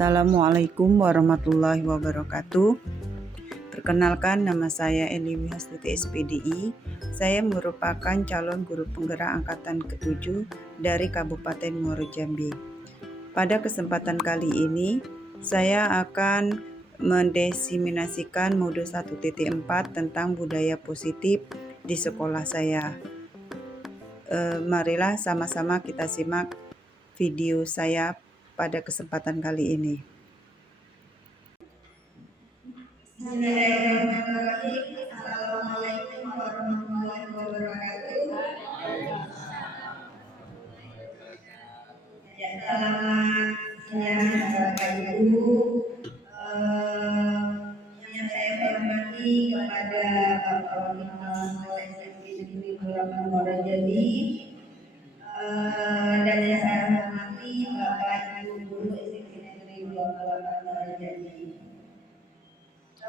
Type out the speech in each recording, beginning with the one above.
Assalamualaikum warahmatullahi wabarakatuh. Perkenalkan, nama saya Eli Wihastuti SPDI. Saya merupakan calon guru penggerak angkatan ke-7 dari Kabupaten Muaro Jambi. Pada kesempatan kali ini, saya akan mendesiminasikan modul 1.4 tentang budaya positif di sekolah saya. Marilah sama-sama kita simak video saya pada kesempatan kali ini. Bismillahirrahmanirrahim. Assalamualaikum warahmatullahi wabarakatuh. Ya, selamat siang Bapak Ibu. Yang saya hormati kepada Bapak Wali Kepala Sekolah SMP Negeri 8 Muaro Jambi, dan yang saya hormati Bapak Ibu Guru SMP Negeri 8 Muaro Jambi.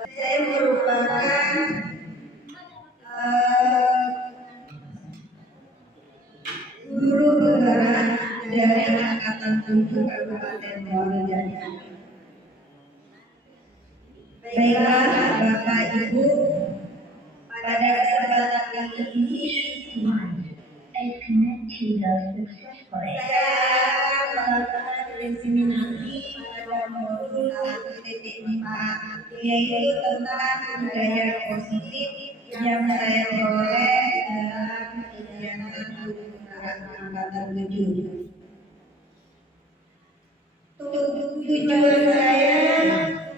Saya merupakan guru penggerak dari angkatan 7 Kabupaten Muaro Jambi. Baiklah Bapak Ibu, pada kesempatan kali ini saya melakukan diseminasi pada modul 1.4, yaitu tentang budaya positif yang saya peroleh dalam kegiatan guru penggerak angkatan 7. Tujuan saya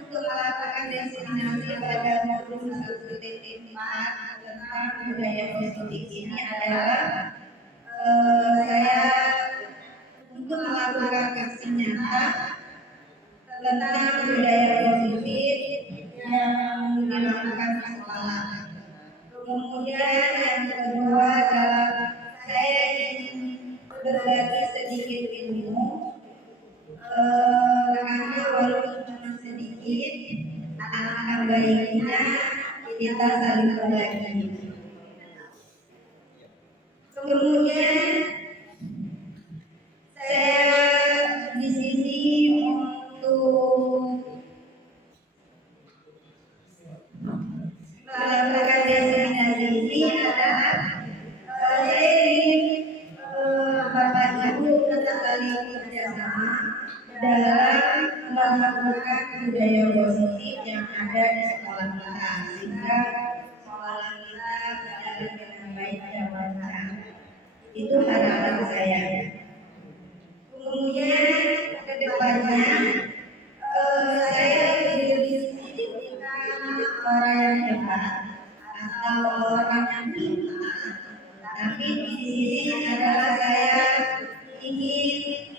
untuk melakukan diseminasi pada modul 1.4 tentang budaya positif ini adalah saya untuk melakukan aksi nyata tentang budaya positif yang dilakukan di sekolah. Kemudian yang kedua adalah saya ingin berbagi sedikit ilmu, karena walaupun cuma sedikit, alangkah baiknya kita saling berbagi. Kemudian saya di sini untuk melakukan diseminasi ini adalah saya ingin Bapak Ibu tetap saling bekerjasama dalam melakukan budaya positif yang ada di sekolah kita, sehingga sekolah kita berjalan dengan baik dan lancar. Itu harapan saya. Kemudian kedepannya saya tidak disebutkan orang yang hebat atau orang yang pintar, tapi di sini adalah saya ingin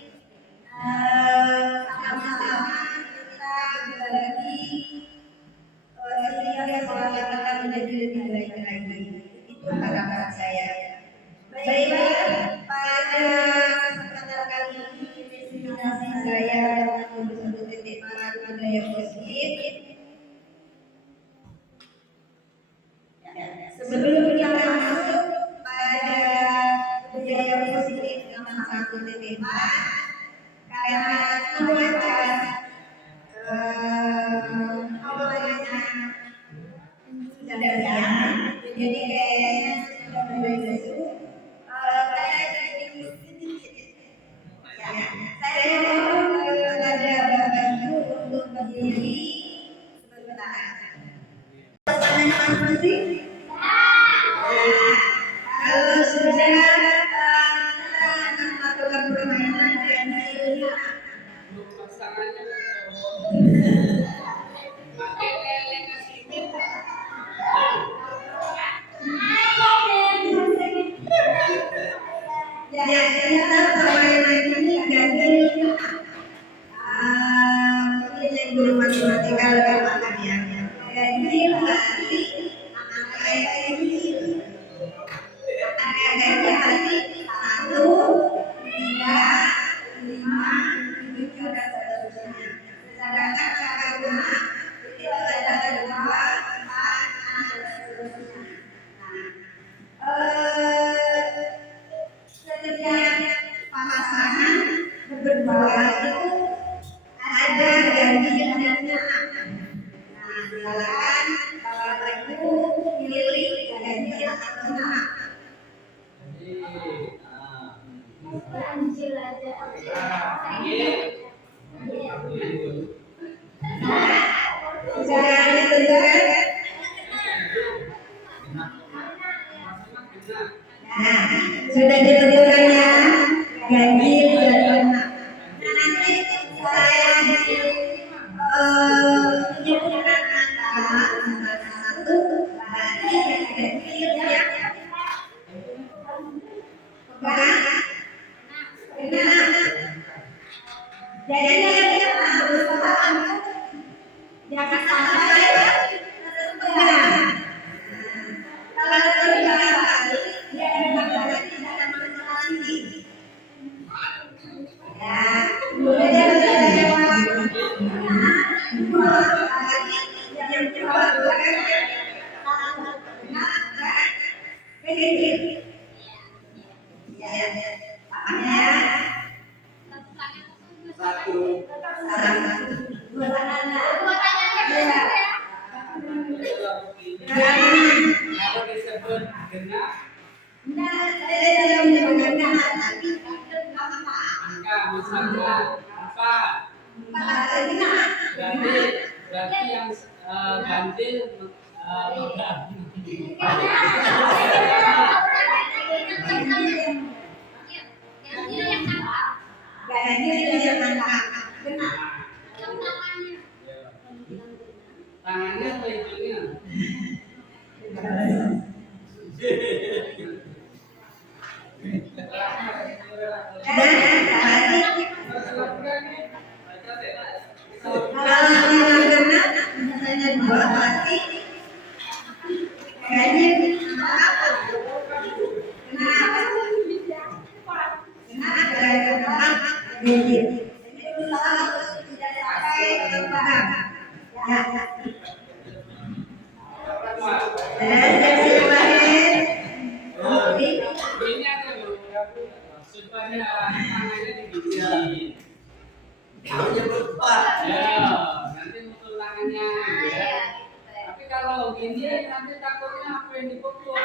sama-sama kita berbagi sehingga sekolah kita menjadi lebih baik lagi. Itu harapan saya. Baiklah, pada kesempatan kali ini diseminasi saya dalam modul 1.4 budaya positif. Sebelum kita masuk pada budaya positif tentang 1.4, karena cuaca awalnya sudah siang, jadi kayaknya sudah mulai besok. Saya mohon kepada Bapak Ibu untuk berdiri sebentar. Pasangan masing-masing. Kalau sudah kita akan melakukan permainan dengan ini. Ya, kita permainan ini jadi ini guru matematika lebih paham ya. Jadi nanti angka silakan Bapak Ibu pilih ganjil atau genap. Ganjil aja. Sudah ditentukan? Nah, sudah ditentukan ya ganjil dan genap. Nanti saya menyebutkan angka satu, berarti yang ganjil yang pegang genap. Jadi kita harus paham, jangan sampai terpegang. Kalau terpegang kali, dia berarti tidak konsentrasi. Ya, kemudian saya jawab dua kali yang coba bukan satu genap dan ganjil. Ya, paham ya? Satu. Dua tangan. Ya. Kalau disebut genap, Nah, saya tidak menyebutkan genap, tapi apa? angka misalnya empat. Genap. Berarti yang ganjil Ganjil yang angka genap. tangannya apa hidungnya? Kalau genap, misalnya dua berarti ganjil apa? Kenapa? Kenapa genap ganjil? Jadi usaha tidak sampai terpegang. Ya. Dan yang lain, Ini aja loh, supaya tangannya digigit. Ya, nanti mutul tangannya. Ya. Tapi kalau gini nanti takutnya apa yang dipukul.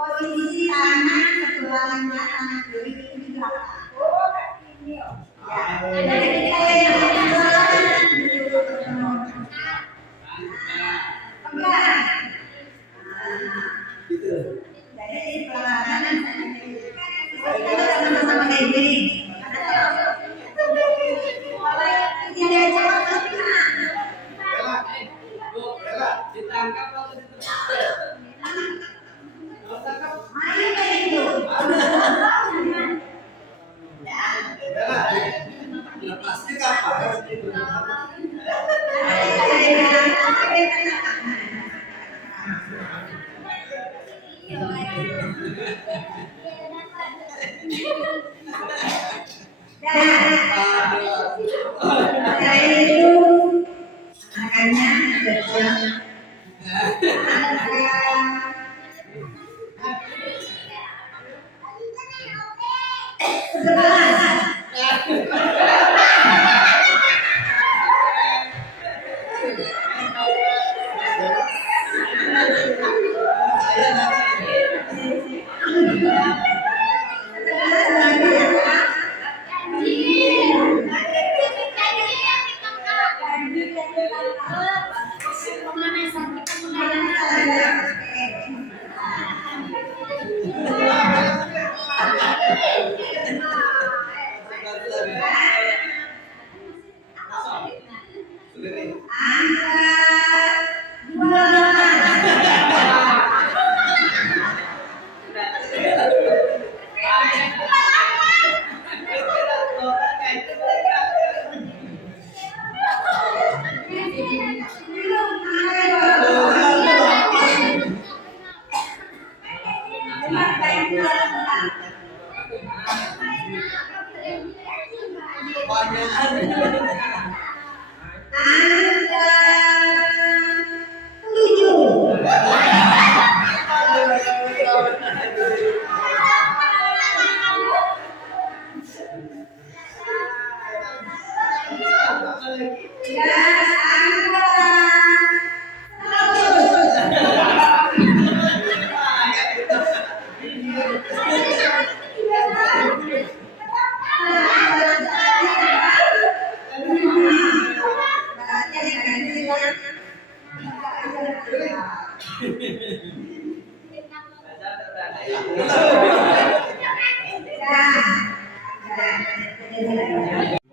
posisi tangan sebelahnya tangan kiri itu di belakang. Jadi saya yang pegang. Jadi di sebelah kanan kita sama-sama kayak gini. Tidak jawab tapi Bu, ditangkap atau ditangkap? Kalau tangkap, mari kayak gitu. Pasti kapan? Saya itu makanya kerja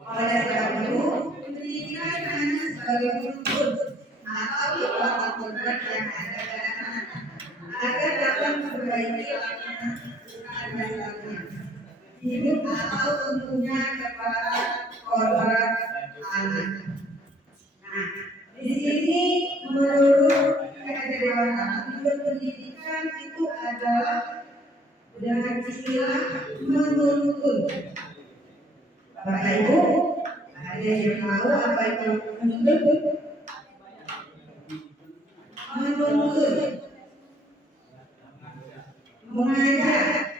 Oleh sebab itu, pendidikan hanya sebagai unsur atau tolak ukur yang ada dalam anak agar dapat memperbaiki layanan dasarnya hidup atau tentunya kepada korban anak. Nah, di sini menurut kedewasan tujuan pendidikan itu adalah dengan istilah menuntun. Bapak Ibu, ada yang tahu apa itu menuntun? Menuntun, mengajar,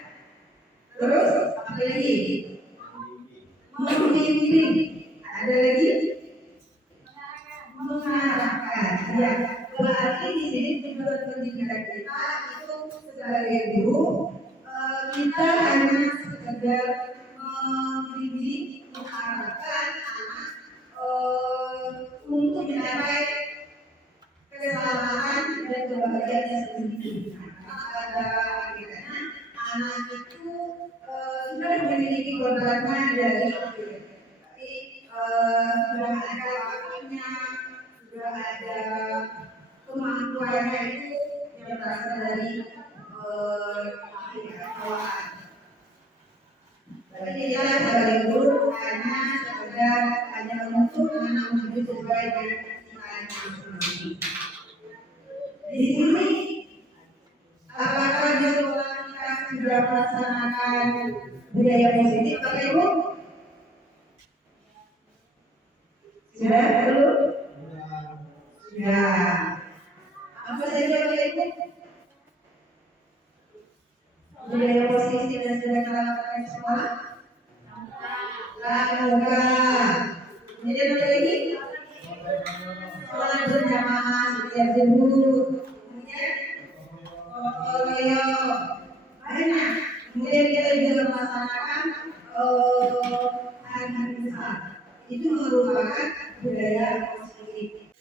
terus apa lagi? Membimbing, ada lagi? Mengarahkan. Ya, berarti di sini tujuan pendidikan kita itu sebagai guru kita hanya sekedar membimbing, mengarahkan anak untuk mencapai keselamatan dan kebahagiaan sendiri. Pada akhirnya anak itu sudah memiliki korbannya dari tapi sudah ada waktunya, sudah ada kemampuannya itu yang berasal dari kewaan. Berarti kita sebagai guru hanya sekedar hanya untuk anak menjadi sesuai dengan keinginan. Di sini apakah di sekolah kita sudah melaksanakan budaya positif, Bapak Ibu? Sudah belum? Sudah. Apa saja Bapak Ibu? Budaya positif yang sudah kita lakukan di sekolah? Pramuka. Kemudian apa lagi? Sholat berjamaah setiap minggu. Kemudian banyak. Kemudian kita juga melaksanakan hari besar. Itu merupakan budaya positif.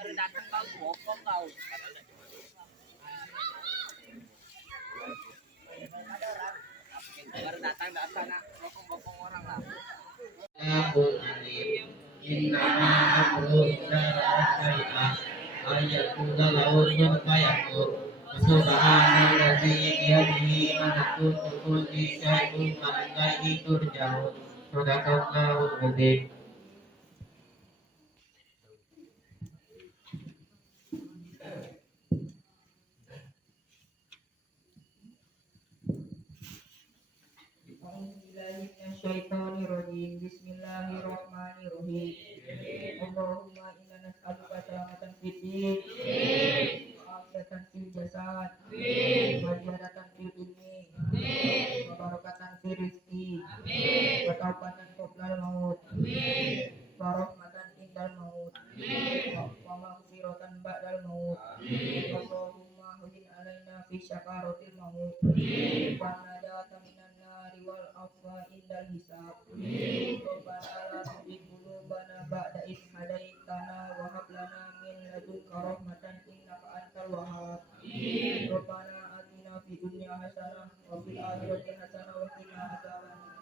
Baru datang kau bokong kau. Baru datang nak bokong orang lah. Innama amruhu idza arada syai'an ay yaqula lahu kun fayakun. Subhanalladzi biyadihi malakutu kulli syai'in wa ilaihi turja'un. Sadaqallahul adzim. Bismillahirrahmanirrahim. Allahumma inna nas'aluka salamatan fid din wa afiyatan fil jasad wa ziyadatan fil ilmi wa barakatan fil rizqi wa taubatan qoblal maut wa rahmatan indal maut wa maghfiratan ba'dal maut. Allahumma hudin alaina fi syakaratil maut wa najata minan nari wal afwa indal hisab. Rabbana la tuzigh qulubana ba'da idh hadaitana wa hab lana min ladunka rahmatan innaka antal wahhab. Rabbana atina fid dunya hasanah wa fil akhirati hasanah wa qina adzabannar.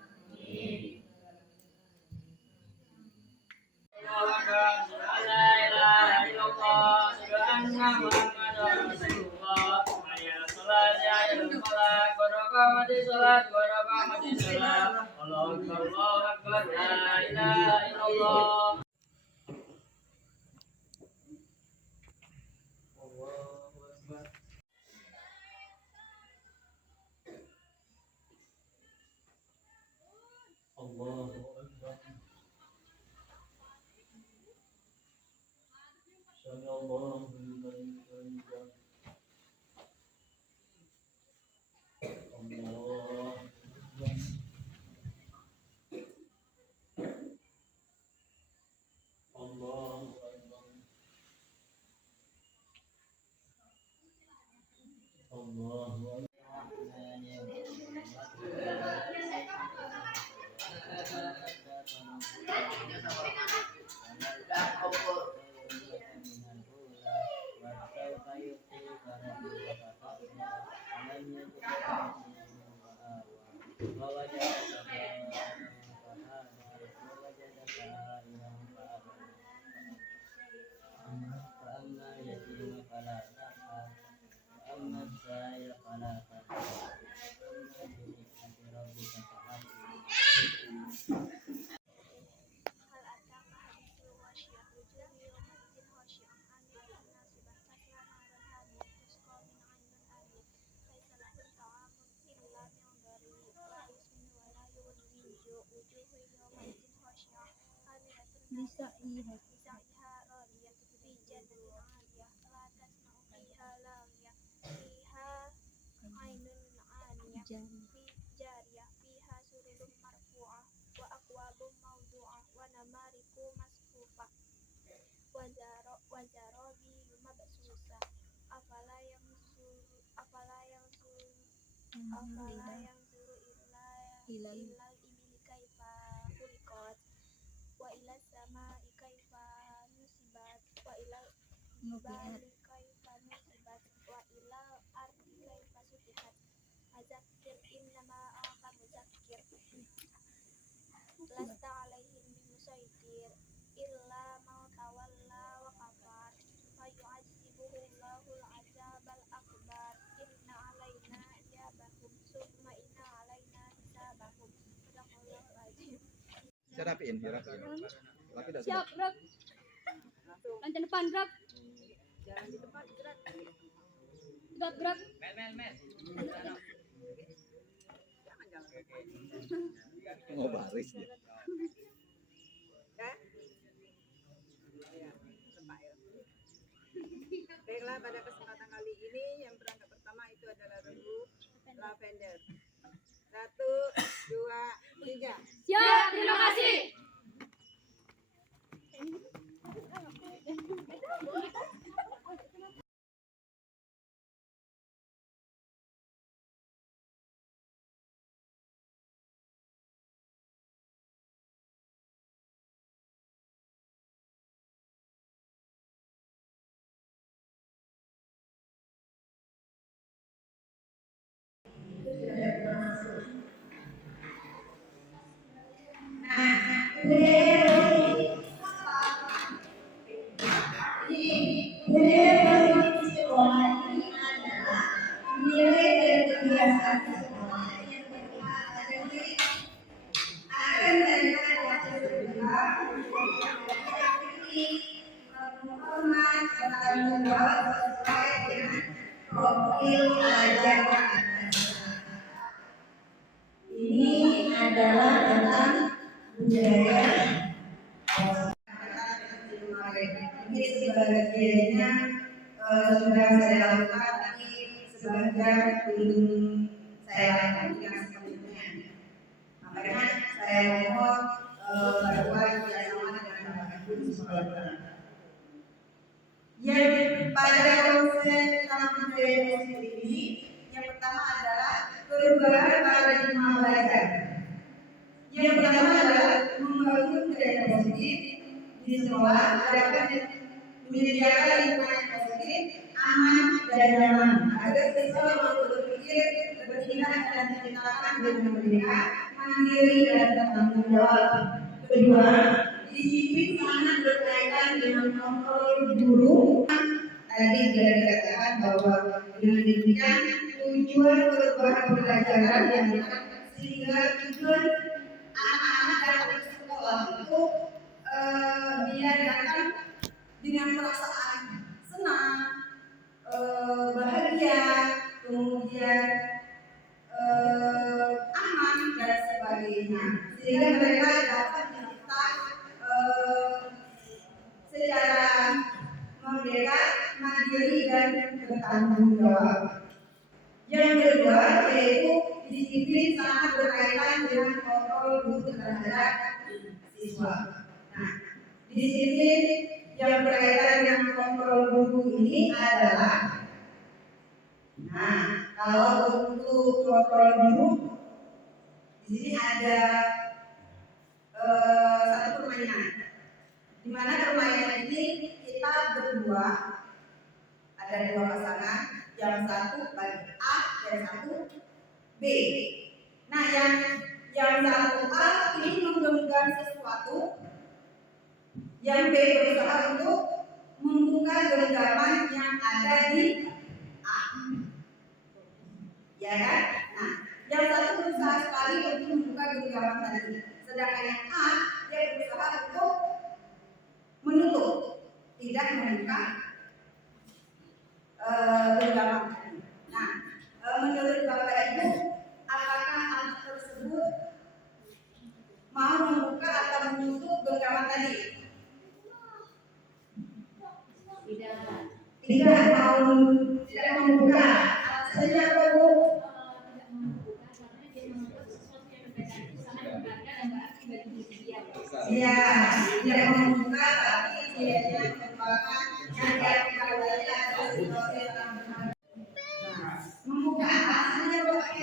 فأما اليتيم فلا تقهر وأما السائل فلا تنهر وأما بنعمة ربك فحدث. هل أتاك حديث الغاشية وجوه يومئذ خاشعة عاملة ناصبة تصلى نارا حامية تسقى من عين آنية ليس لهم طعام إلا من ضريع لا يسمن ولا يغني من جوع وجوه يومئذ خاشعة عاملة لسعيها راضية في جنة عالية لا تسمع فيها لاغية فيها عين آنية جارية فيها سرر مرفوعة وأكواب موضوعة ونمارق مصفوفة وزرابي مبثوثة أفلا ينظر إلى الإبل كيف خلقت وإلى السماء كيف نصبت وإلى الجبال كيف نصبت وإلى الأرض كيف سطحت فذكر إنما أنت مذكر لست عليهم بمسيطر إلا من تولى وكفر فيعذبه الله العذاب الأكبر إن علينا إيابهم ثم إن علينا حسابهم صدق الله العظيم. Saya rapiin, biar rapiin. Tapi tidak Siap, Bro. Lancar depan, Bro. Gerak. mau baris dia. Baiklah, pada kesempatan kali ini yang berangkat pertama itu adalah regu lavender. 1, 2, 3. Siap, terima kasih. Ini adalah tentang budaya. Ini sebagiannya sudah saya lakukan, tapi sebagian belum saya lakukan yang sebelumnya. Makanya saya mohon bantuan kerjasama dengan Bapak Ibu di sekolah. Yang pada konsep tentang budaya positif ini, yang pertama adalah perubahan paradigma belajar. Yang pertama adalah membangun budaya positif di sekolah agar menyediakan lingkungan positif, aman dan nyaman agar siswa mampu berpikir, bertindak dan menciptakan dengan merdeka, mandiri dan bertanggung jawab. Kedua, disiplin sangat berkaitan dengan kontrol guru. Tadi sudah dikatakan bahwa dengan demikian tujuan perubahan pembelajaran yang sehingga tujuan anak-anak datang ke sekolah itu dia datang dengan perasaan senang, bahagia, kemudian aman dan sebagainya, sehingga mereka dapat mencetak secara merdeka, mandiri dan bertanggung jawab. Yang kedua yaitu disiplin sangat berkaitan dengan kontrol guru terhadap siswa. Nah, disiplin yang berkaitan dengan kontrol guru ini adalah, nah, kalau untuk kontrol guru di sini ada satu permainan, di mana permainan ini kita berdua, ada 2 pasangan, yang satu bagi A dan satu B. Nah, yang satu A ini menggenggam sesuatu, yang B berusaha untuk membuka genggaman yang ada di A. Ya kan? Nah, yang satu berusaha sekali untuk membuka genggaman tadi, sedangkan yang A dia berusaha untuk menutup, tidak membuka genggaman tadi. Nah, menurut Bapak Ibu, apakah anak tersebut mau membuka atau menutup genggaman tadi? Tidak mau membuka. Alasannya apa, Bu? Iya, tidak membuka, tapi dia merupakan yang dia adalah situasi yang benar. Membuka alasannya apa, Pak?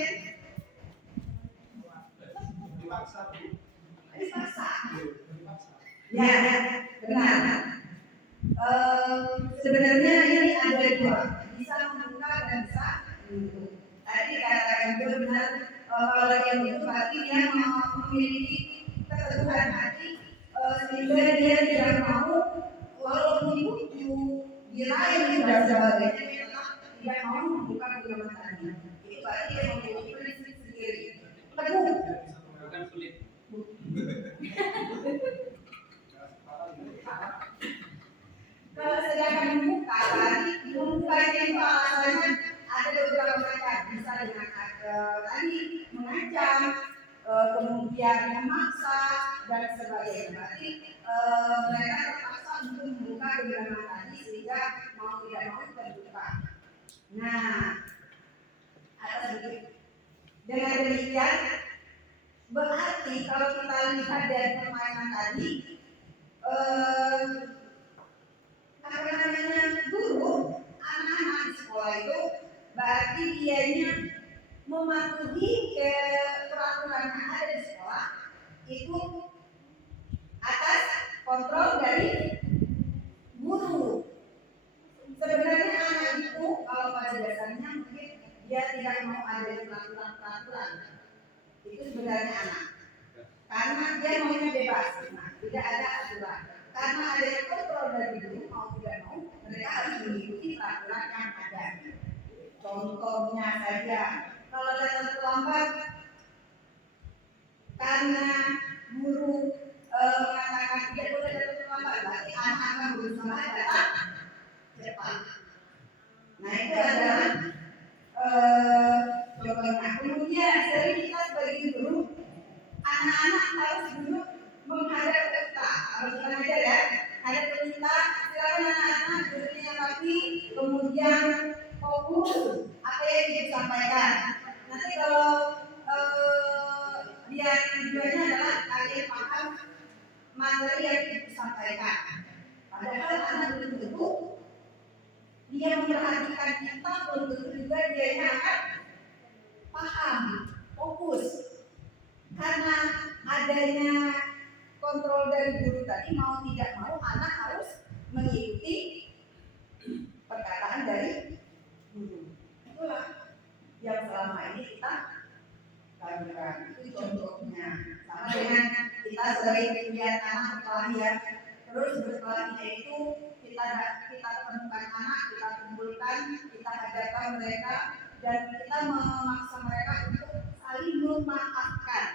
Dipaksa. Ya, benar. Sebenarnya ini ada dua, bisa membuka dan bisa menutup. Tadi katakan juga benar, kalau yang itu berarti dia memiliki keteguhan hati, sehingga dia tidak mau walaupun dibujuk, diraih dan sebagainya, dia tetap tidak mau membuka genggaman tadi. Itu berarti dia memiliki prinsip sendiri. Teguh. Bukan sulit. Kalau sedangkan membuka, berarti membuka itu alasannya ada beberapa macam, bisa dengan tadi mengancam, kemudian memaksa dan sebagainya. Berarti mereka terpaksa untuk membuka genggaman tadi sehingga mau tidak mau terbuka. Nah, atas begitu. Dengan demikian, berarti kalau kita lihat dari permainan tadi, apa namanya, guru anak-anak di sekolah itu berarti dianya mematuhi ke peraturan yang ada di sekolah itu atas kontrol dari guru. Sebenarnya anak itu kalau pada dasarnya mungkin dia tidak mau ada peraturan-peraturan, itu sebenarnya anak, karena dia maunya bebas, nah, tidak ada aturan. Karena adanya kontrol dari guru, mau tidak mau mereka harus mengikuti peraturan yang ada. Contohnya saja, kalau datang terlambat karena guru mengatakan tidak boleh datang terlambat, berarti anak akan berusaha datang cepat. Nah, itu adalah contohnya. Kemudian sering kita sebagai guru, anak-anak harus duduk menghadap ke kita. Harus mengajar ya, hadap ke kita. Silakan anak-anak duduknya rapi, kemudian fokus apa yang disampaikan. Nanti kalau dia tujuannya adalah kalian paham materi yang disampaikan. Padahal anak belum tentu dia memperhatikan kita, belum tentu juga dia akan paham, fokus. Karena adanya kontrol dari guru tadi, mau tidak mau anak harus mengikuti perkataan dari guru. Itulah yang selama ini kita lakukan. Itu contohnya. Sama dengan kita sering lihat anak berkelahi ya. Terus berkelahinya itu kita temukan anak, kita kumpulkan, kita ajarkan mereka, dan kita memaksa mereka untuk saling memaafkan.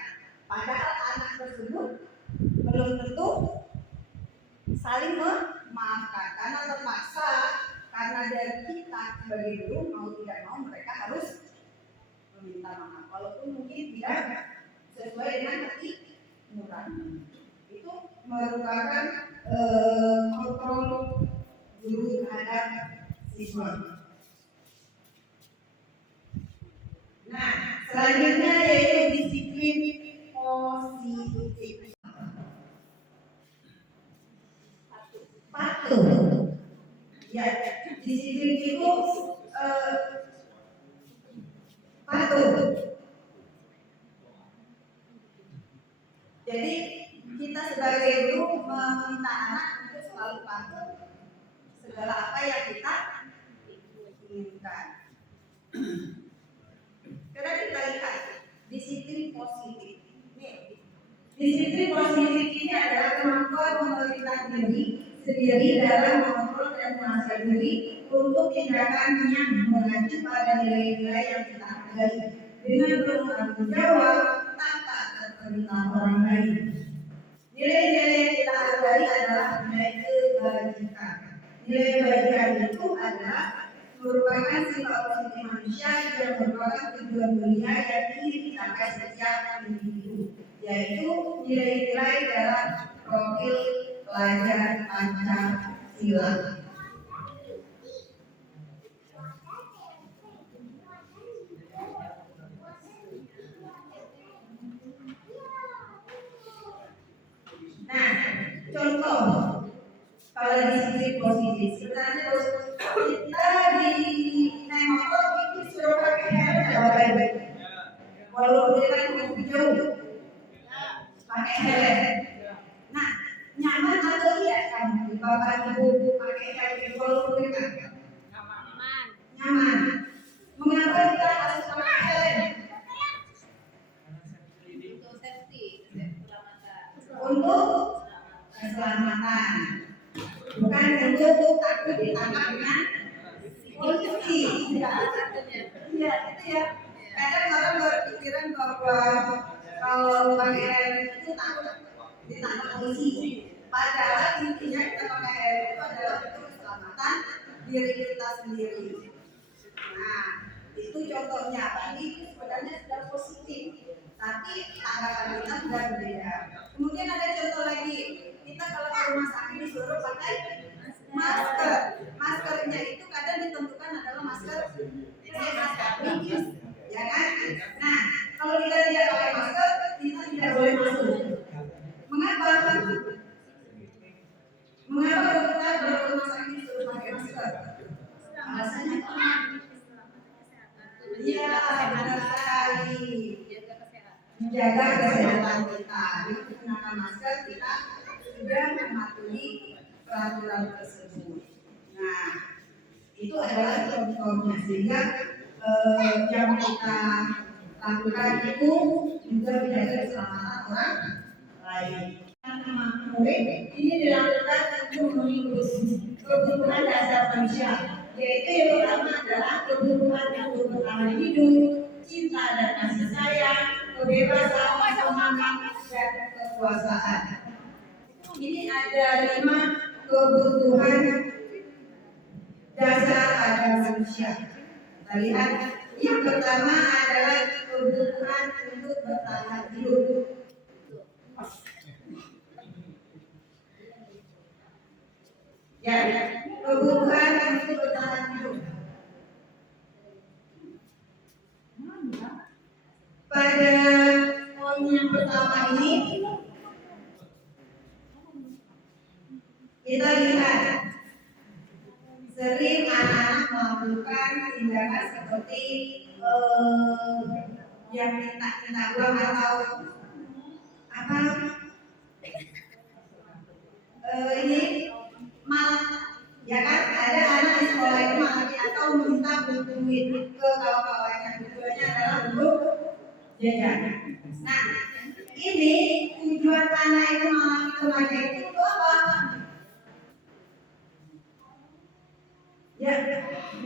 Padahal anak tersebut belum tentu saling memaafkan karena terpaksa, karena dari kita sebagai guru mau tidak mau mereka harus meminta maaf walaupun mungkin tidak sesuai dengan hati nurani. Itu merupakan kontrol guru terhadap siswa. Nah, selanjutnya yaitu disiplin positif. Patuh. Ya, disiplin itu patuh. Jadi kita sebagai guru meminta anak untuk selalu patuh segala apa yang kita inginkan. Karena kita lihat disiplin positif. Nih, disiplin positif ini adalah kemampuan memelihara diri sendiri dalam mengontrol dan menguasai diri untuk tindakan yang mengacu pada nilai-nilai yang kita hargai dengan bertanggung jawab tanpa terperintah orang lain. Nilai-nilai yang kita hargai adalah nilai kebajikan. Nilai kebajikan itu adalah merupakan sifat positif manusia yang merupakan tujuan mulia yang ingin dicapai setiap individu, yaitu nilai-nilai dalam profil pelajar Pancasila. Nah, contoh kalau disiplin positif, sebenarnya kita di naik motor itu suruh pakai helm ya baik-baik. Walaupun kita lebih jauh, pakai helm. Nah, nyaman atau tidak kamu? Bapak ibu pakai helm walaupun dekat? Nyaman. Mengapa kita harus pakai helm? Untuk keselamatan, bukan untuk takut ditangkap dengan polisi. Iya, itu ya. Kadang orang berpikiran bahwa kalau pakai helm itu takut ditangkap polisi. Padahal intinya kita pakai helm itu adalah untuk keselamatan diri kita sendiri. Nah, itu contohnya. Tadi itu sebenarnya sudah positif, tapi tanggapan kita sudah berbeda. Kemudian ada contoh lagi, kita kalau ke rumah sakit disuruh pakai masker. Maskernya itu kadang ditentukan adalah masker medis, ya kan? Nah, kalau kita tidak pakai masker, kita tidak boleh masuk. Mengapa? Mengapa kita kalau ke rumah sakit disuruh pakai masker? Alasannya apa? Iya, benar sekali. Menjaga kesehatan kita. Dengan menggunakan masker kita sudah mematuhi peraturan tersebut. Nah, itu adalah contohnya sehingga yang kita lakukan itu juga menjaga keselamatan orang lain. Murid ini dilakukan untuk memenuhi kebutuhan dasar manusia, yaitu yang pertama adalah kebutuhan untuk bertahan hidup, cinta dan kasih sayang, kebebasan, semangat dan kekuasaan. Ini ada 5 kebutuhan dasar pada manusia. Kita lihat, yang pertama adalah kebutuhan untuk bertahan hidup. Ya, kebutuhan untuk bertahan hidup. Pada poin yang pertama ini kita lihat sering anak-anak melakukan tindakan seperti yang minta uang atau apa ini malah, ya kan, ada anak di sekolah itu malah atau minta duit ke kawan-kawannya, tujuannya adalah untuk jajan. Nah, ini tujuan anak itu malah remaja itu untuk apa? Ya,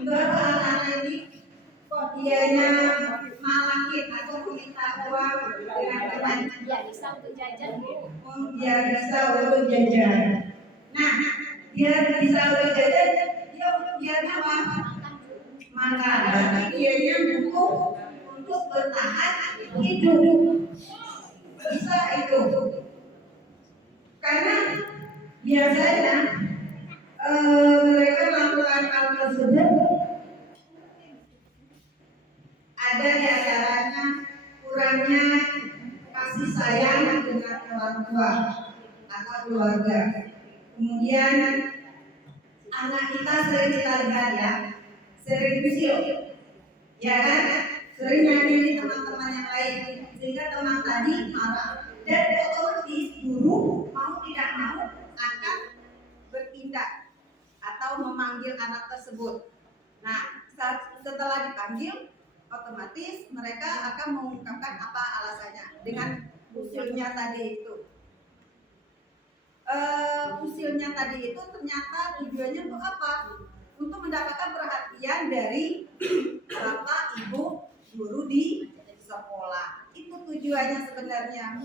untuk apa anak ini kok dianya malakin atau minta uang dengan teman? Ya, bisa untuk jajan. Biar bisa untuk jajan. Nah, biar bisa untuk jajan, dia biarnya apa? Makan. Berarti dianya butuh untuk bertahan hidup. Bisa itu. Karena biasanya mereka melakukan hal tersebut ada di antaranya kurangnya kasih sayang dengan orang tua atau keluarga. Kemudian anak kita sering kita lihat ya, sering usil, ya kan, sering nyakini teman-teman yang lain sehingga teman tadi marah dan otomatis guru mau tidak mau akan bertindak atau memanggil anak tersebut. Nah, setelah dipanggil otomatis mereka akan mengungkapkan apa alasannya dengan usulnya tadi itu. Usulnya tadi itu ternyata tujuannya untuk apa? Untuk mendapatkan perhatian dari bapak ibu guru di sekolah. Itu tujuannya sebenarnya.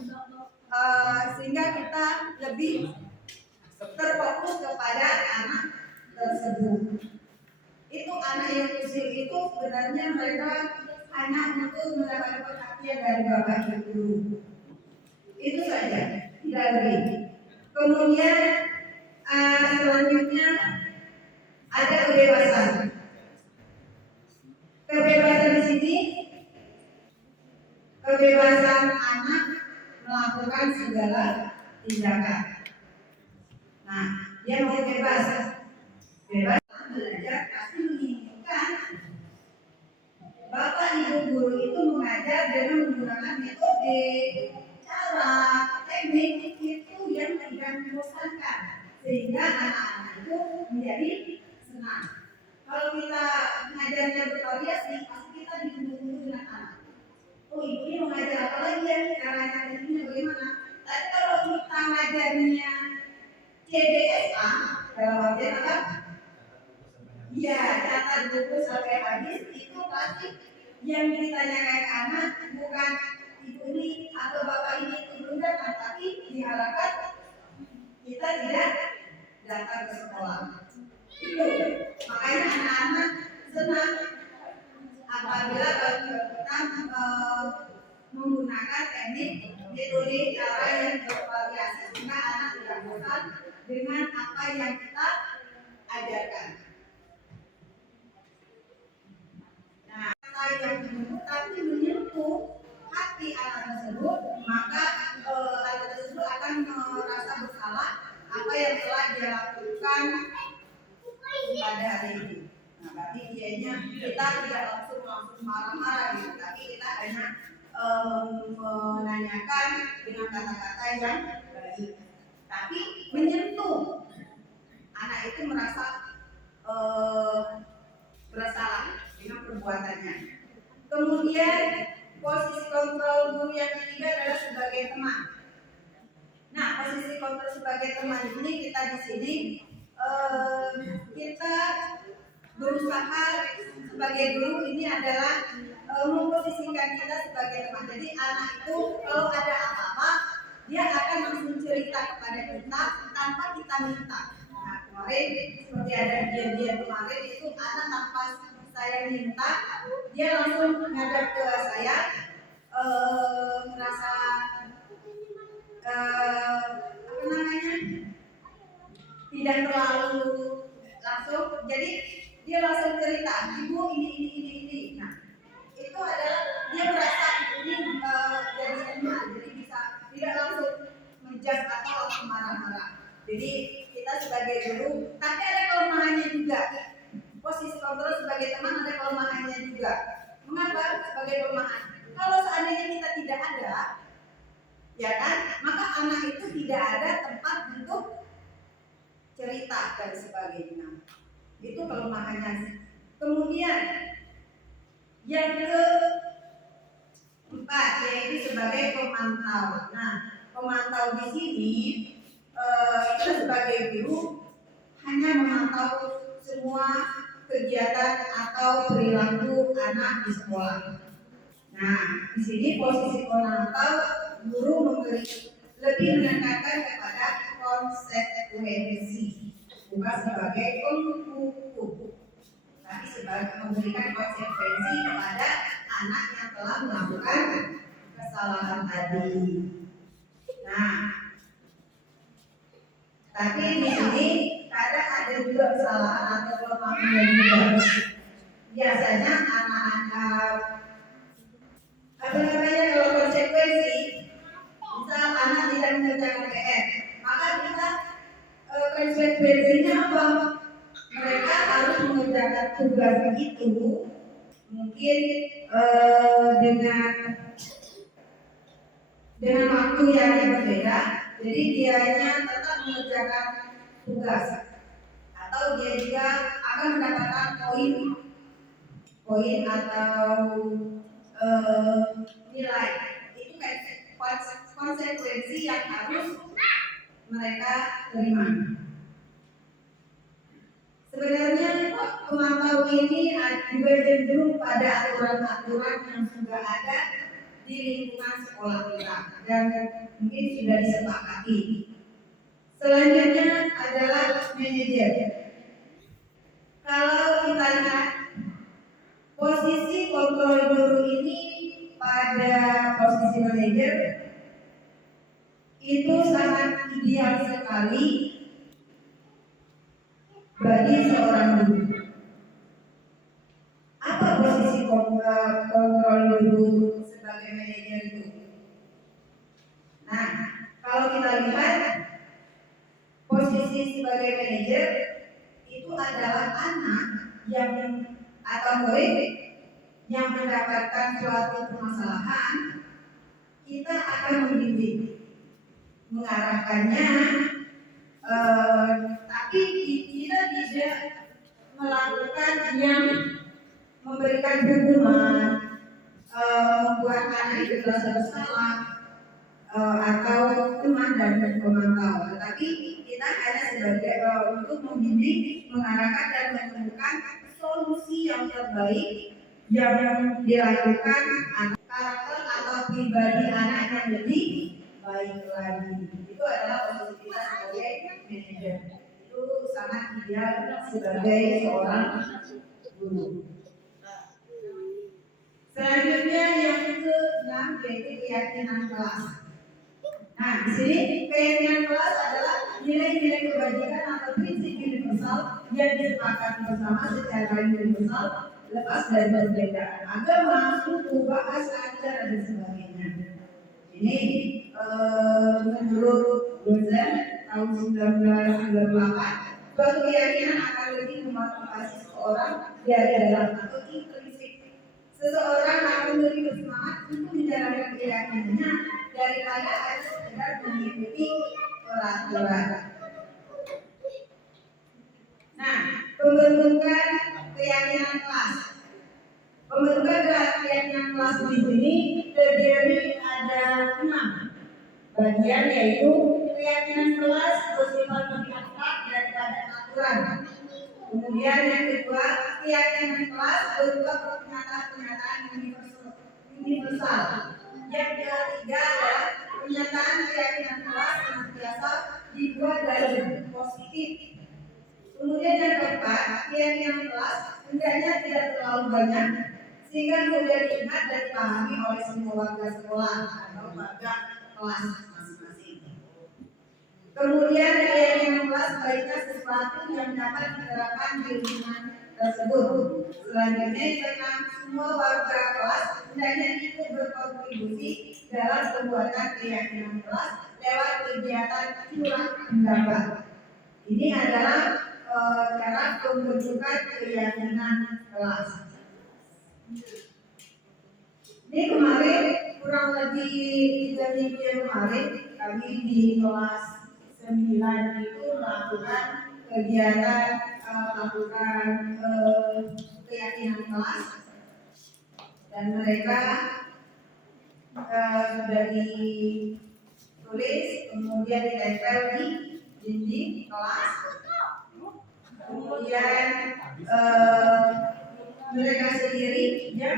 Sehingga kita lebih terfokus kepada anak tersebut. Itu anak yang usil itu sebenarnya mereka hanya untuk mendapatkan perhatian dari bapak ibu guru. Itu saja, tidak lebih. Kemudian selanjutnya ada kebebasan. Kebebasan di sini, kebebasan anak melakukan segala tindakan. Nah, dia mau bebas belajar pasti menginginkan bapak ibu guru itu mengajar dengan menggunakan metode, cara, teknik itu yang tidak membosankan, sehingga anak-anak itu menjadi senang. Kalau kita mengajarnya bervariasi, pasti kita ditunggu-tunggu dengan anak. Oh, ibu ini mengajar apa lagi ya? Caranya ini bagaimana? Tapi kalau kita mengajarnya CDSA, dalam artian apa? Ya, catat buku sampai habis, itu pasti yang ditanyakan anak bukan ibu ini atau bapak ini itu belum datang, tapi diharapkan kita tidak datang ke sekolah. Itu makanya anak-anak senang apabila kita menggunakan teknik metode cara yang bervariasi sehingga anak tidak bosan dengan apa yang kita ajarkan. Nah, kata yang menyentuh tapi menyentuh hati anak tersebut, maka anak tersebut akan merasa bersalah apa yang telah dia lakukan pada hari ini. Nah, berarti dianya kita tidak langsung marah-marah gitu, tapi kita hanya menanyakan dengan kata-kata yang baik, tapi menyentuh anak itu merasa bersalah dengan perbuatannya. Kemudian posisi kontrol guru yang ketiga adalah sebagai teman. Nah, posisi kontrol sebagai teman ini kita di sini kita berusaha sebagai guru ini adalah memposisikan kita sebagai teman. Jadi anak itu kalau ada apa-apa dia akan langsung cerita kepada kita tanpa kita minta. Nah, kemarin seperti ada dia kemarin itu anak tanpa saya minta dia langsung ngadap ke saya, merasa apa namanya tidak terlalu langsung, jadi dia langsung cerita, ibu ini. Nah, itu adalah dia merasa ini jadi emak, jadi bisa tidak langsung menjudge atau langsung marah-marah. Jadi kita sebagai guru, tapi ada kelemahannya juga. Posisi kontrol sebagai teman ada kelemahannya juga. Mengapa sebagai kelemahan? Kalau seandainya kita tidak ada, ya kan, maka anak itu tidak ada tempat untuk cerita dan sebagainya. Itu kelemahannya. Kemudian yang keempat yaitu sebagai pemantau. Nah, pemantau di sini itu sebagai guru hanya memantau semua kegiatan atau perilaku anak di sekolah. Nah, di sini posisi pemantau guru memberi lebih menekankan kepada konsekuensi, bukan sebagai penghukum, tapi sebagai memberikan konsekuensi kepada anak yang telah melakukan kesalahan tadi. Nah, tapi di sini kadang ada juga kesalahan atau kelemahan juga. Biasanya anak-anak kalau konsekuensi, misal anak tidak mengerjakan PR, maka kita konsekuensinya apa? Mereka harus mengerjakan tugas itu mungkin dengan waktu yang berbeda. Jadi dianya tetap mengerjakan tugas atau dia juga akan mendapatkan poin atau nilai. Itu kayak konsekuensi yang harus mereka terima. Sebenarnya pemantau ini juga cenderung pada aturan-aturan yang sudah ada di lingkungan sekolah kita dan mungkin sudah disepakati. Selanjutnya adalah manajer. Kalau kita lihat posisi kontrol guru ini pada posisi manajer itu sangat ideal sekali bagi seorang guru. Apa posisi kontrol guru sebagai manajer itu? Nah, kalau kita lihat posisi sebagai manajer itu adalah anak yang atau murid yang mendapatkan suatu permasalahan, kita akan membimbing, mengarahkannya, tapi kita tidak melakukan yang memberikan hukuman, membuat anak itu merasa bersalah, atau teman dan pemantau. Tetapi kita hanya sebagai untuk membimbing, mengarahkan dan menemukan solusi yang terbaik yang dilakukan karakter atau pribadi anak yang lebih baik lagi. Itu adalah posisi kita sebagai manajer. Itu sangat ideal sebagai seorang guru. Selanjutnya yang ke-6 yaitu keyakinan kelas. Nah, di sini keyakinan kelas adalah nilai-nilai kebajikan atau prinsip universal yang disepakati bersama secara universal, lepas dari perbedaan agama, suku, bahasa, ajaran dan sebagainya. Ini menurut Gozen tahun 1998, suatu keyakinan akan lebih memotivasi seseorang dari dalam atau intrinsik. Seseorang akan lebih bersemangat untuk menjalankan keyakinannya daripada hanya sekedar mengikuti peraturan. Nah, pembentukan keyakinan kelas. Pembentukan keyakinan kelas di sini terdiri ada 6 bagian, yaitu keyakinan kelas bersifat lebih abstrak daripada aturan. Kemudian yang kedua, keyakinan kelas berupa pernyataan-pernyataan universal. Yang ketiga adalah pernyataan keyakinan kelas senantiasa dibuat dari positif. Kemudian yang keempat, keyakinan kelas hendaknya tidak terlalu banyak sehingga mudah diingat dan dipahami oleh semua warga sekolah atau warga kelas masing-masing. Kemudian keyakinan kelas baiknya sesuatu yang dapat diterapkan di lingkungan tersebut. Selanjutnya tentang semua warga kelas hendaknya ikut berkontribusi dalam pembuatan keyakinan kelas lewat kegiatan curah pendapat. Ini adalah cara pembentukan keyakinan kelas. Ini kemarin kurang lebih 3 minggu yang kemarin kami di kelas 9 itu melakukan kegiatan keyakinan kelas dan mereka sudah ditulis kemudian ditempel di dinding kelas. Kemudian mereka sendiri ya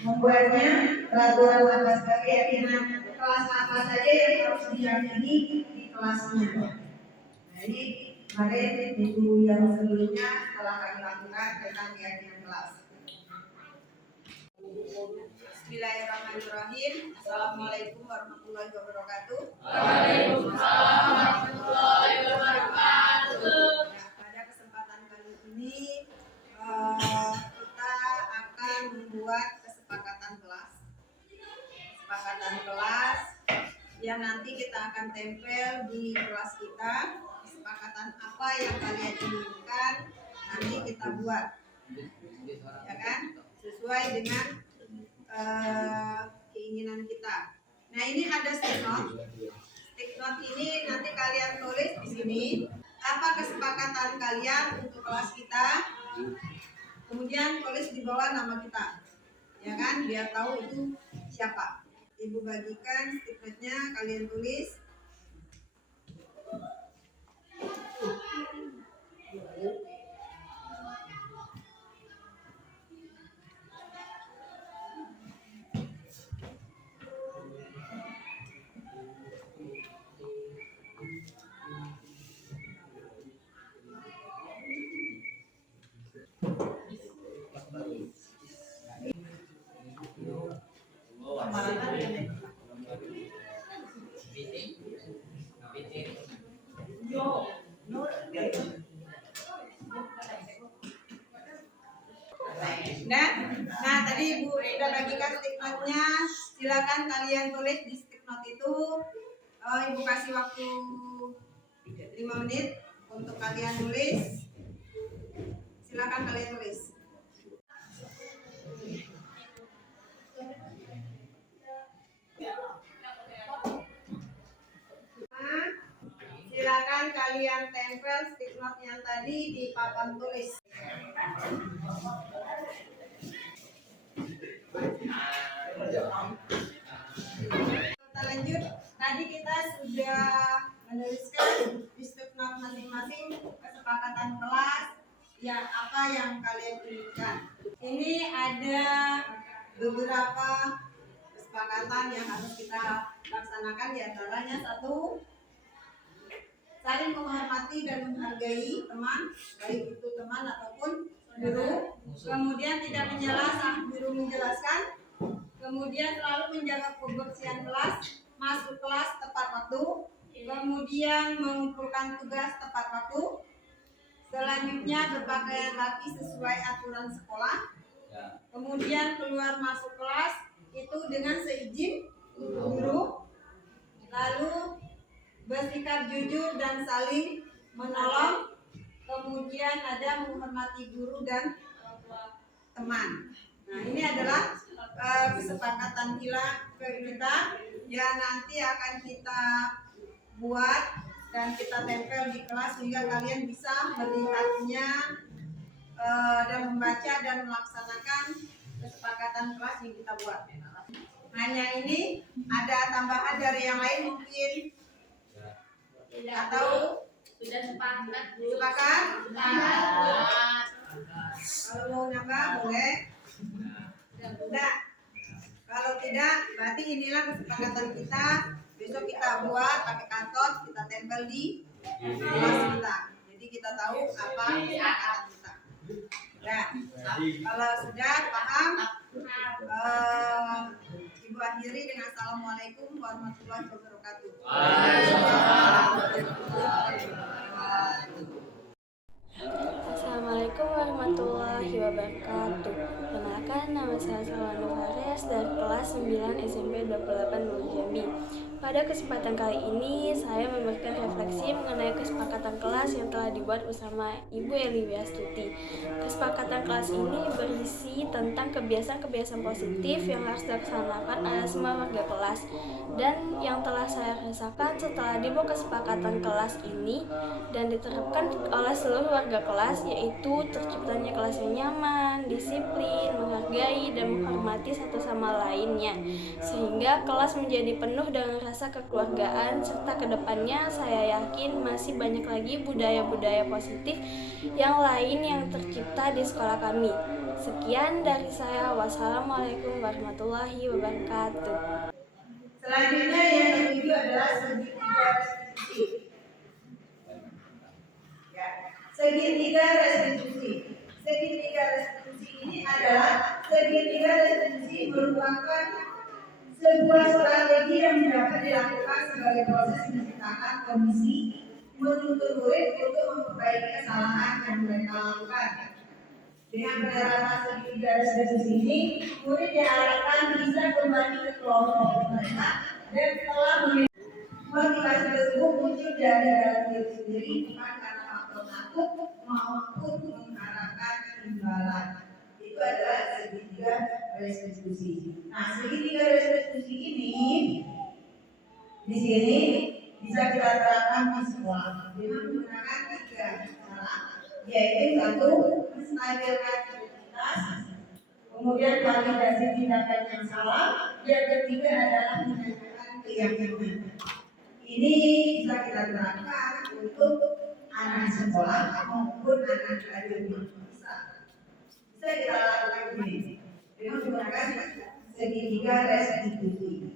membuatnya peraturan atas keyakinan kelas apa saja yang harus diyakini di kelasnya. Nah ini kemarin minggu yang sebelumnya telah kami lakukan tentang keyakinan kelas. Bismillahirrahmanirrahim. Assalamualaikum warahmatullahi wabarakatuh. Waalaikumsalam warahmatullahi wabarakatuh. Pada kesempatan kali ini kita akan membuat kesepakatan kelas. Kesepakatan kelas yang nanti kita akan tempel di kelas kita. Kesepakatan apa yang kalian inginkan nanti kita buat, ya kan? Sesuai dengan keinginan kita. Nah ini ada stick note. Stick note ini nanti kalian tulis di sini apa kesepakatan kalian untuk kelas kita. Kemudian tulis di bawah nama kita, ya kan, biar tahu itu siapa. Ibu bagikan stikernya, kalian tulis. Nah, tadi Ibu sudah bagikan stick note-nya. Silakan kalian tulis di stick note itu. Ibu kasih waktu 5 menit untuk kalian tulis. Silakan kalian tulis. Nah, silakan kalian tempel stick note yang tadi di papan tulis. Kita lanjut. Tadi kita sudah menuliskan di stick note masing-masing kesepakatan kelas yang apa yang kalian inginkan. Ini ada beberapa kesepakatan yang harus kita laksanakan, diantaranya satu, saling menghormati dan menghargai teman, baik itu teman ataupun guru. Kemudian tidak menyela saat guru menjelaskan. Kemudian selalu menjaga kebersihan kelas, masuk kelas tepat waktu. Kemudian mengumpulkan tugas tepat waktu. Selanjutnya berpakaian rapi sesuai aturan sekolah. Kemudian keluar masuk kelas itu dengan seizin guru. Lalu bersikap jujur dan saling menolong. Kemudian ada menghormati guru dan teman. Nah, ini adalah kesepakatan kita yang nanti akan kita buat dan kita tempel di kelas sehingga kalian bisa melihatnya dan membaca dan melaksanakan kesepakatan kelas yang kita buat. Hanya ini, ada tambahan dari yang lain mungkin? Atau sudah sepakat? Sepakat? Kalau mau nambah boleh. Tidak. Kalau tidak, berarti inilah kesepakatan kita. Besok kita buat pakai kantor, kita tempel di kelas kita. Jadi kita tahu apa kesepakatan kita. Nah, kalau sudah paham, Ibu akhiri dengan Assalamualaikum warahmatullahi wabarakatuh. Assalamualaikum warahmatullahi wabarakatuh. Perkenalkan, nama saya Salwana Fares dari kelas 9 SMP 28 Nur Jambi. Pada kesempatan kali ini, saya memberikan refleksi mengenai kesepakatan kelas yang telah dibuat bersama Ibu Eli Wiastuti. Kesepakatan kelas ini berisi tentang kebiasaan-kebiasaan positif yang harus dilaksanakan oleh semua warga kelas. Dan yang telah saya rasakan setelah dibuat kesepakatan kelas ini dan diterapkan oleh seluruh warga kelas, yaitu terciptanya kelas yang nyaman, disiplin, menghargai, dan menghormati satu sama lainnya, sehingga kelas menjadi penuh dengan rasa kekeluargaan, serta kedepannya saya yakin masih banyak lagi budaya-budaya positif yang lain yang tercipta di sekolah kami. Sekian dari saya. Wassalamualaikum warahmatullahi wabarakatuh. Selanjutnya yang ketujuh adalah segitiga restitusi. Ya, segitiga restitusi. Segitiga restitusi ini adalah segitiga restitusi merupakan sebuah strategi yang dapat dilakukan sebagai proses menciptakan kondisi menuntut murid untuk memperbaiki kesalahan yang mereka lakukan. Dengan penerapan segitiga restitusi ini, murid diharapkan bisa kembali ke kelompok mereka dan telah motivasi tersebut muncul dari dalam diri sendiri, bukan karena faktor takut maupun mengharapkan imbalan. Itu adalah segitiga restitusi. Nah, segitiga restitusi ini di sini bisa kita terapkan di sekolah dengan menggunakan 3 cara, yaitu 1, menstabilkan moralitas. Kemudian validasi tindakan yang salah. Yang ketiga adalah menanyakan keyakinan. Ini bisa kita terapkan untuk anak sekolah maupun anak akademik. Bisa kita lakukan ini dengan menggunakan segitiga restitusi.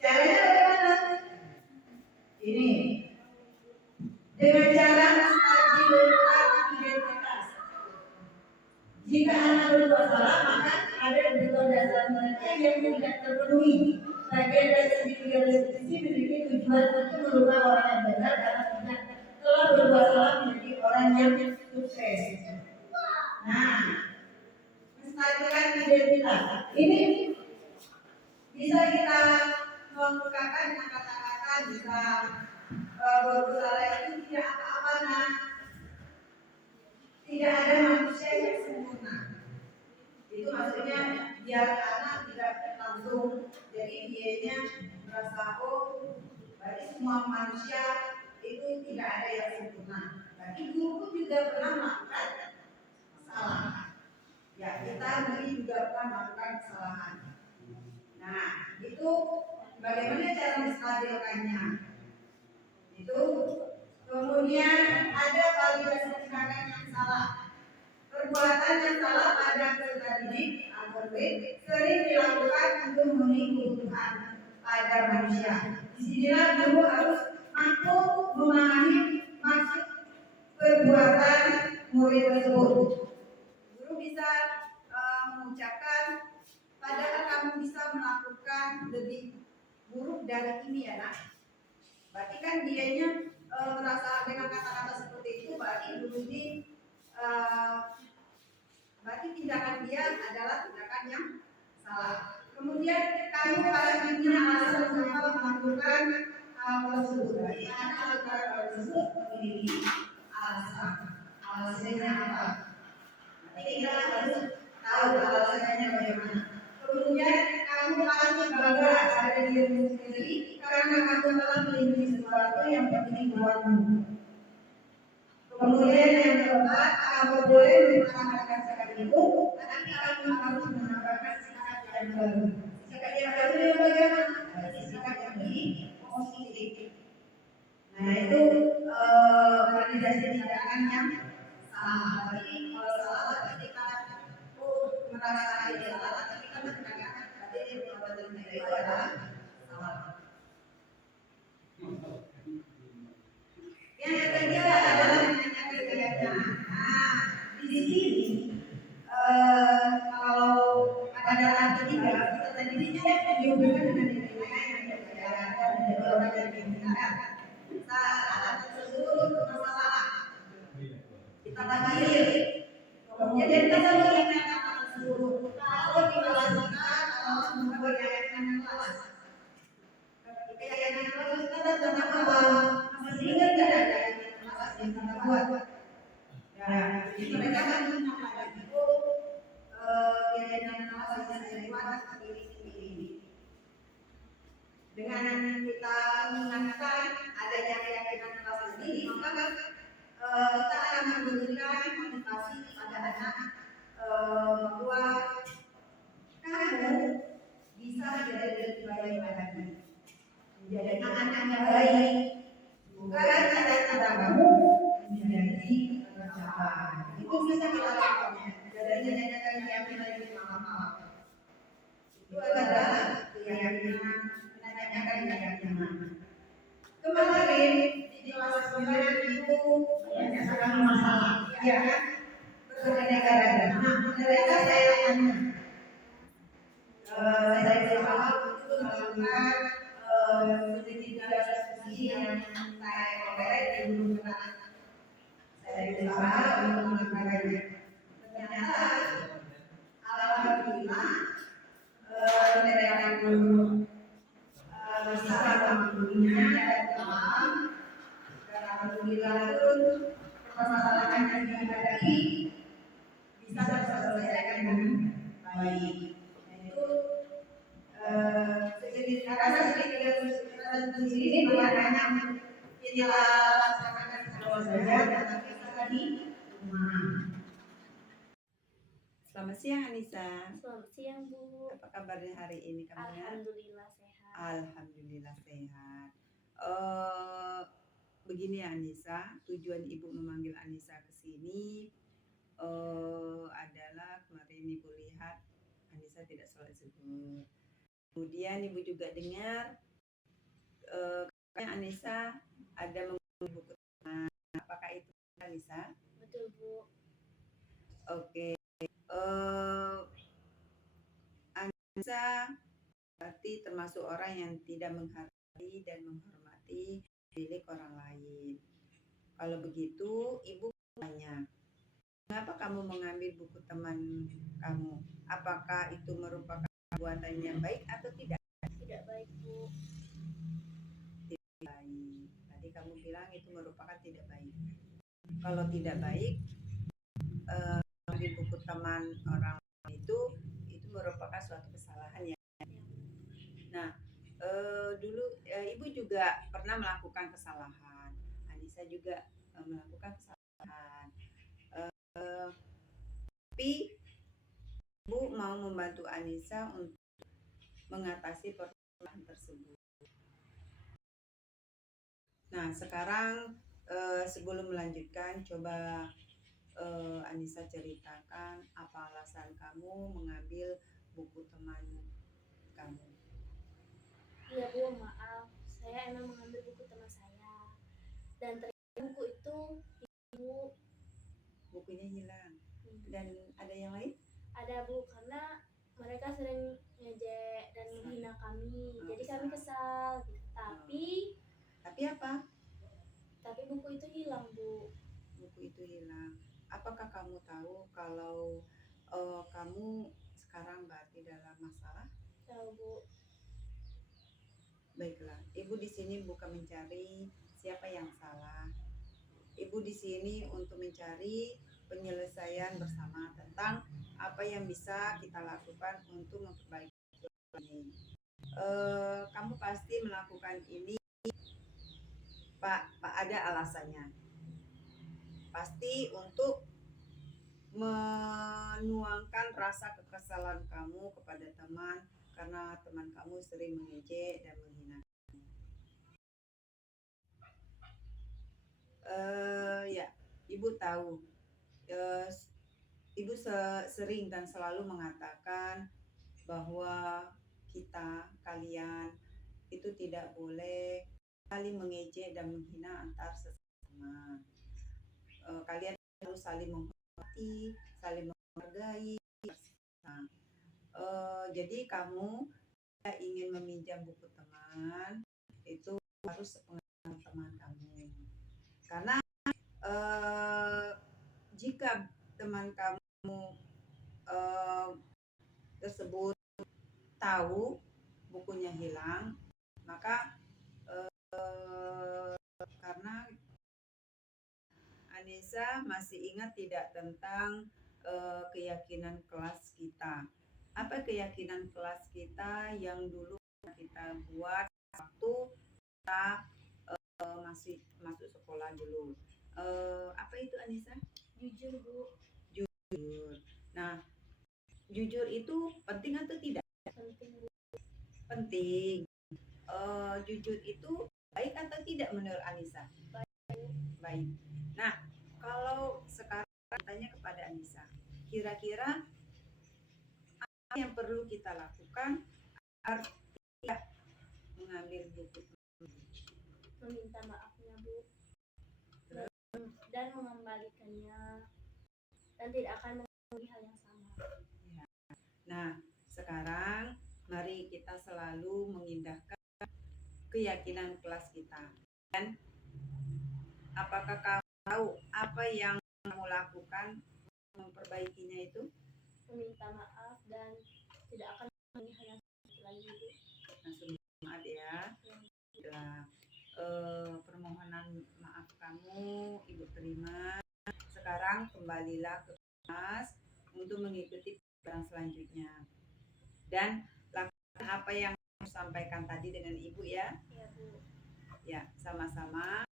Caranya bagaimana? Ini dengan cara mengadilkan identitas. Jika anak berbuat salah, maka ada kebutuhan dasar mereka yang tidak terpenuhi. Bagian dari segitiga restitusi memiliki tujuan untuk merubah orang yang benar karena tidak telah berbuat salah menjadi orang yang sukses. Nah, menstabilkan identitas ini bisa kita mengungkapkan dengan kata-kata bisa berbuat salah itu tidak apa-apa, nah tidak ada manusia yang sempurna. Itu maksudnya biar anak tidak langsung jadi dianya merasa berarti semua manusia itu tidak ada yang sempurna. Tapi guru juga pernah melakukan kesalahan. Ya, kita mungkin juga pernah melakukan kesalahan. Nah, itu bagaimana cara menstabilkannya? Itu kemudian ada validasi tindakan yang salah. Perbuatan yang salah pada peserta didik atau sering dilakukan untuk memenuhi kebutuhan pada manusia. Disinilah guru harus mampu memahami maksud perbuatan murid tersebut. Guru bisa mengucapkan, padahal kamu bisa melakukan lebih buruk dari ini ya nak. Berarti kan dianya merasa dengan kata-kata seperti itu, berarti guru ini berarti tindakan dia adalah tindakan yang salah. Kemudian kamu pada intinya alasan mengapa melakukan hal tersebut. Berarti anak melakukan hal tersebut memiliki alasan. Alasannya apa? Nanti kita harus tahu alasannya bagaimana. Kemudian kamu pasti bangga pada dirimu sendiri karena kamu telah melindungi sesuatu yang penting buatmu. Kemudian yang keempat, kamu boleh menggunakan sikap itu, tapi kamu harus menambahkan sikap yang baru. Sikap yang baru yang bagaimana? Sikap yang lebih positif. Nah itu validasi tindakan yang salah. Berarti kalau salah berarti kita merasa dia salah, tapi kita menanyakan berarti perbuatan mereka itu adalah salah. Yang ketiga adalah menanyakan keyakinan. Nah, di sini kalau ada anak ketiga, kita tadinya dihubungkan dengan keyakinan yang berbeda dan berbeda dengan saat anak tersebut bermasalah, kita panggil. Kemudian kita selalu ingat anak tersebut. Kalau di kelas kita, kalau membuat keyakinan kelas, keyakinan kelas kita tentang apa? Masih ingat tidak ada kelas yang kita buat? Ya, jadi mereka kan menyampaikan itu keyakinan kelas yang saya buat seperti ini. Dengan kita mengingatkan adanya keyakinan kelas ini, maka kita akan memberikan motivasi kepada anak bahwa kamu bisa menjadi lebih baik lagi, menjadi anak yang baik, bukan tanda kamu menjadi percobaan. Itu bisa kita lakukan dari keyakinan yang malam-malam. Itu adalah keyakinan menanyakan keyakinan. Kemarin di kelas 9 itu banyak sekali masalah, ya kan? Beraneka-ragam. Nah, mereka saya tanya, saya berusaha untuk melakukan segitiga diskusi yang saya oleh di guru anak. Saya berusaha untuk melakukannya. Ternyata, alhamdulillah, mereka guru bisa mengampuninya dan paham. Dan alhamdulillah pun permasalahan yang dihadapi bisa terselesaikan dengan baik. Itu karena segitiga ini bukan hanya kita laksanakan secara saja, tapi kita di rumah. Selamat siang Anissa. Selamat siang, Bu. Apa kabarnya hari ini kamu ya? Alhamdulillah sehat. Alhamdulillah sehat. Begini ya Anissa, tujuan Ibu memanggil Anissa ke sini adalah kemarin Ibu lihat Anissa tidak sholat zuhur. Kemudian Ibu juga dengar Anissa ada mengunduh buku teman. Apakah itu Anissa? Betul, Bu. Oke. Anissa berarti termasuk orang yang tidak menghargai dan menghormati milik orang lain. Kalau begitu, Ibu tanya, kenapa kamu mengambil buku teman kamu? Apakah itu merupakan perbuatan yang baik atau tidak? Tidak baik, Bu. Tidak baik. Tadi kamu bilang itu merupakan tidak baik. Kalau tidak baik, mengambil buku teman orang lain itu merupakan suatu kesalahan ya. Nah, dulu Ibu juga pernah melakukan kesalahan. Anissa juga melakukan kesalahan. Tapi Ibu mau membantu Anissa untuk mengatasi permasalahan tersebut. Nah, sekarang sebelum melanjutkan, coba Anissa ceritakan apa alasan kamu mengambil buku teman kamu. Iya, Bu, maaf. Saya emang mengambil buku teman saya. Dan ternyata buku itu Ibu. Bukunya hilang. Dan ada yang lain? Ada, Bu, karena mereka sering ngejek dan menghina kami. Jadi kami kesal. Tapi apa? Tapi buku itu hilang, Bu. Buku itu hilang. Apakah kamu tahu kalau kamu sekarang berarti dalam masalah? Tahu, Bu. Baiklah, Ibu di sini bukan mencari siapa yang salah. Ibu di sini untuk mencari penyelesaian bersama tentang apa yang bisa kita lakukan untuk memperbaiki ini. Kamu pasti melakukan ini, Pak ada alasannya. Pasti untuk menuangkan rasa kekesalan kamu kepada teman karena teman kamu sering mengejek dan menghina. Ya, Ibu tahu. Ibu sering dan selalu mengatakan bahwa kalian itu tidak boleh saling mengejek dan menghina antar sesama. Kalian harus saling menghormati, saling menghargai. Nah, jadi kamu ingin meminjam buku teman itu harus sepengetahuan teman kamu. Karena jika teman kamu tersebut tahu bukunya hilang, maka karena Anissa masih ingat tidak tentang keyakinan kelas kita. Apa keyakinan kelas kita yang dulu kita buat waktu kita masuk sekolah dulu? Apa itu Anissa? Jujur, Bu. Jujur. Nah, jujur itu penting atau tidak? Penting, Bu. Penting. Jujur itu baik atau tidak menurut Anissa? Baik. Nah, kalau sekarang tanya kepada Anissa, kira-kira apa yang perlu kita lakukan agar tidak mengambil buku? Meminta maafnya, Bu. Dan mengembalikannya. Dan tidak akan mengulangi hal yang sama. Ya. Nah, sekarang mari kita selalu mengindahkan keyakinan kelas kita. Dan apakah kamu tahu apa yang kamu lakukan memperbaikinya itu? Meminta maaf dan tidak akan mengulangi hal yang sama lagi, Bu. Langsung maaf ya. Ya. Permohonan maaf kamu Ibu terima. Sekarang kembalilah ke kelas untuk mengikuti pelajaran selanjutnya. Dan lakukan apa yang kamu sampaikan tadi dengan Ibu ya. Ya, Bu. Ya, sama-sama.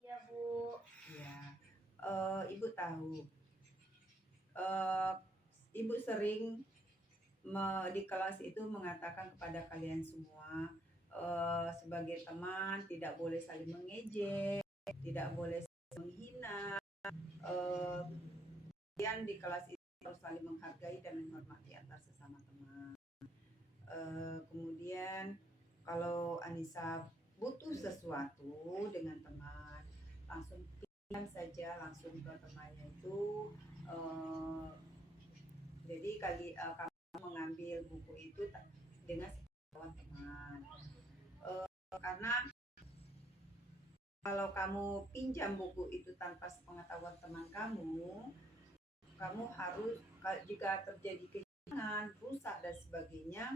Ya, Bu. Ya. Ibu tahu, eh, Ibu sering di kelas itu mengatakan kepada kalian semua, sebagai teman tidak boleh saling mengejek, tidak boleh saling menghina. Eh, Kalian di kelas itu harus saling menghargai dan menghormati antar sesama teman. Kemudian kalau Anissa butuh sesuatu dengan teman, langsung pinjam saja langsung ke temannya itu. eh, jadi kamu mengambil buku itu dengan sepengetahuan teman. Karena kalau kamu pinjam buku itu tanpa sepengetahuan teman kamu harus, jika terjadi kehilangan, rusak dan sebagainya,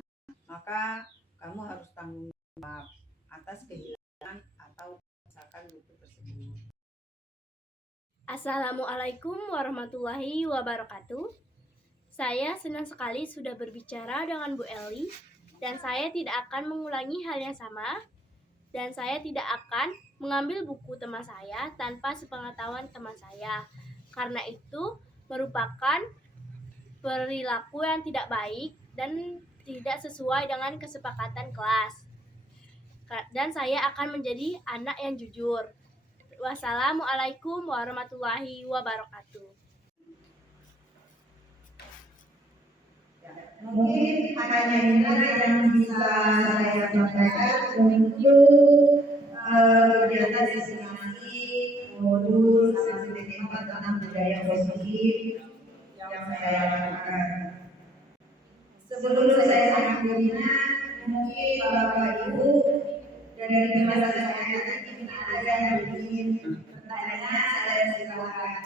maka kamu harus tanggung jawab atas kehilangan atau misalkan buku tersebut. Assalamualaikum warahmatullahi wabarakatuh. Saya senang sekali sudah berbicara dengan Bu Eli, dan saya tidak akan mengulangi hal yang sama, dan saya tidak akan mengambil buku teman saya tanpa sepengetahuan teman saya. Karena itu merupakan perilaku yang tidak baik dan tidak sesuai dengan kesepakatan kelas. Dan saya akan menjadi anak yang jujur. Wassalamualaikum warahmatullahi wabarakatuh. Mungkin hanya inilah yang bisa saya sampaikan untuk kegiatan destinasi modul sensitif tentang budaya positif yang saya lakukan. Sebelum saya akhirinya, mungkin Bapak Ibu dari kelas saya nanti ada yang ingin bertanya, saya silakan.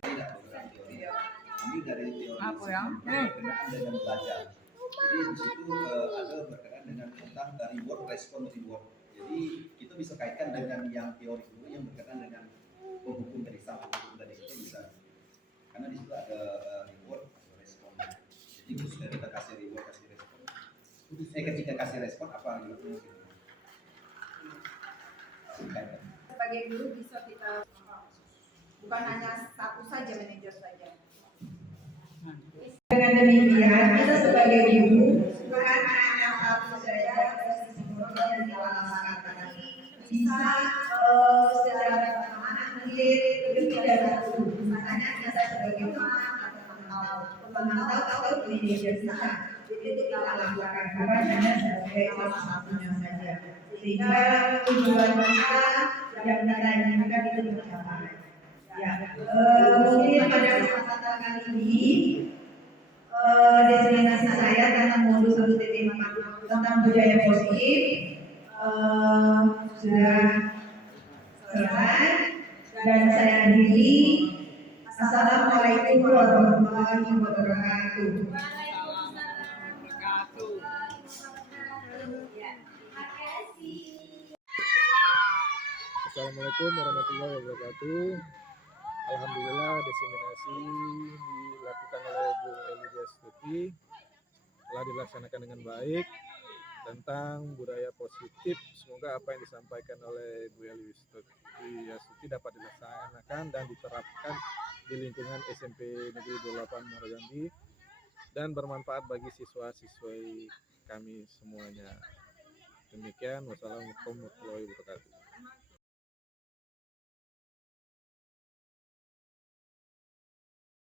Tidak program teori. Ambil dari teori berkenaan dengan belajar. Jadi di situ ada berkenaan dengan tentang reward, respon, reward. Jadi itu bisa kaitkan dengan yang teori dulu yang berkenaan dengan penghukum dari sampai penghukum dari itu bisa. Karena di situ ada reward, respon. Jadi ketika kita kasih reward, kasih respon. Ketika kasih respon apa rewardnya? Sebagai guru bisa kita, bukan hanya satu saja, manajer saja. Dengan demikian, kita sebagai guru bukan hanya satu saja yang dilaksanakan tadi, bisa secara bersamaan mungkin lebih dari satu. Misalnya kita sebagai pemantau atau manajer kita, jadi itu kita lakukan bukan hanya sebagai salah satunya saja. Sehingga tujuan kita yang kita inginkan itu tercapai. Ya, mungkin pada kesempatan kali ini destinasi saya tentang modul 1.4 tentang budaya positif sudah selesai dan saya akhiri. Assalamualaikum warahmatullahi wabarakatuh. Assalamualaikum warahmatullahi wabarakatuh. Alhamdulillah diseminasi dilakukan oleh Bu Eli Astuti telah dilaksanakan dengan baik tentang budaya positif. Semoga apa yang disampaikan oleh Bu Eli Astuti dapat dilaksanakan dan diterapkan di lingkungan SMP Negeri 28 Muara Jambi dan bermanfaat bagi siswa-siswi kami semuanya. Demikian, wassalamualaikum warahmatullahi wabarakatuh.